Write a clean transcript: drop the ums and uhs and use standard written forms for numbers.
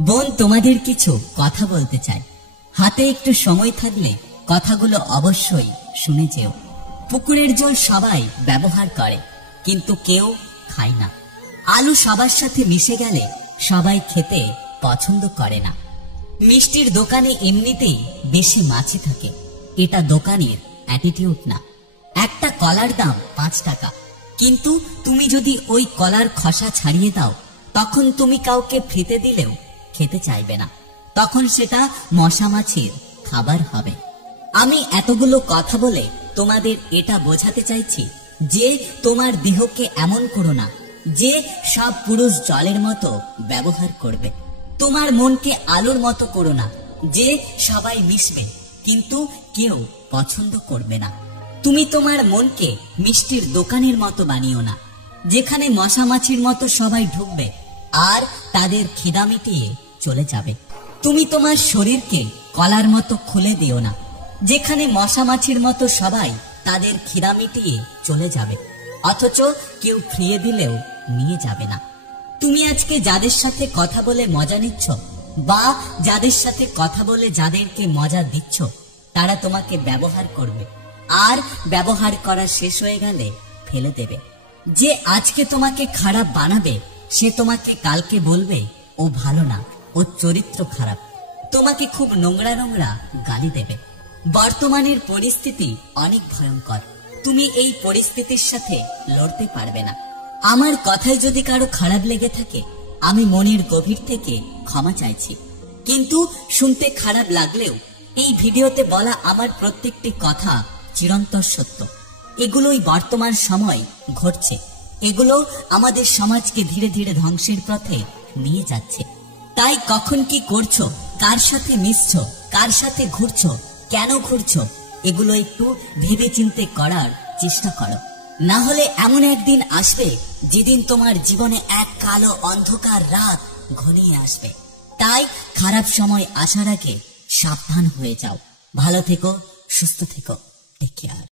বোন তোমাদের কিছু কথা বলতে চাই। হাতে একটু সময় থাকলে কথাগুলো অবশ্যই শুনে যেও। পুকুরের জল সবাই ব্যবহার করে, কিন্তু কেউ খায় না। আলু সবার সাথে মিশে গেলে সবাই খেতে পছন্দ করে না। মিষ্টির দোকানে এমনিতেই বেশি মাছি থাকে, এটা দোকানের অ্যাটিটিউড না। একটা কলার দাম 5 টাকা, কিন্তু তুমি যদি ওই কলার খোসা ছাড়িয়ে দাও, তখন তুমি কাউকে ফ্রিতে দিলেও খেতে চাইবে না, তখন সেটা মশা মাছির খাবার হবে। আমি এতগুলো কথা বলে তোমাদের এটা বোঝাতে চাইছি যে তোমার দেহকে এমন করো না যে সব পুরুষ জলের মতো ব্যবহার করবে। তোমার মনকে আলুর মতো করো না যে সবাই মিশবে কিন্তু কেউ পছন্দ করবে না। তুমি তোমার মনকে মিষ্টির দোকানের মতো বানিও না, যেখানে মশা মাছির মতো সবাই ঢুকবে আর তাদের খিদা মিটিয়ে চলে যাবে। তুমি তোমার শরীরকে কলার মতো খুলে দিও না, যেখানে মশা মাছির মতো সবাই তাদের খিদা মিটিয়ে চলে যাবে, অথচ কেউ ফিরিয়ে দিলেও নিয়ে যাবে না। তুমি আজকে যাদের সাথে কথা বলে মজা নিচ্ছ বা যাদের সাথে কথা বলে যাদেরকে মজা দিচ্ছ, তারা তোমাকে ব্যবহার করবে আর ব্যবহার করা শেষ হয়ে গেলে ফেলে দেবে। যে আজকে তোমাকে খারাপ বানাবে সে তোমাকে কালকে বলবে ও ভালো না, ওর চরিত্র খারাপ, তোমাকে খুব নোংরা নোংরা গালি দেবে। বর্তমানের পরিস্থিতি অনেক ভয়ঙ্কর, তুমি এই পরিস্থিতির সাথে লড়তে পারবে না। আমার কথায় যদি কারো খারাপ লেগে থাকে, আমি মনের গভীর থেকে ক্ষমা চাইছি, কিন্তু শুনতে খারাপ লাগলেও এই ভিডিওতে বলা আমার প্রত্যেকটি কথা চিরন্তর সত্য। এগুলোই বর্তমান সময় ঘটছে, এগুলো আমাদের সমাজকে ধীরে ধীরে ধ্বংসের পথে নিয়ে যাচ্ছে। তাই কখন কি করছো, কার সাথে মিশছো, কার সাথে ঘুরছো, কেন ঘুরছো, এগুলো একটু ভেবে চিন্তে করার চেষ্টা করো। না হলে এমন একদিন আসবে যেদিন তোমার জীবনে এক কালো অন্ধকার রাত ঘনিয়ে আসবে। তাই খারাপ সময় আসার আগে সাবধান হয়ে যাও। ভালো থেকো, সুস্থ থেকো, টেক কেয়ার।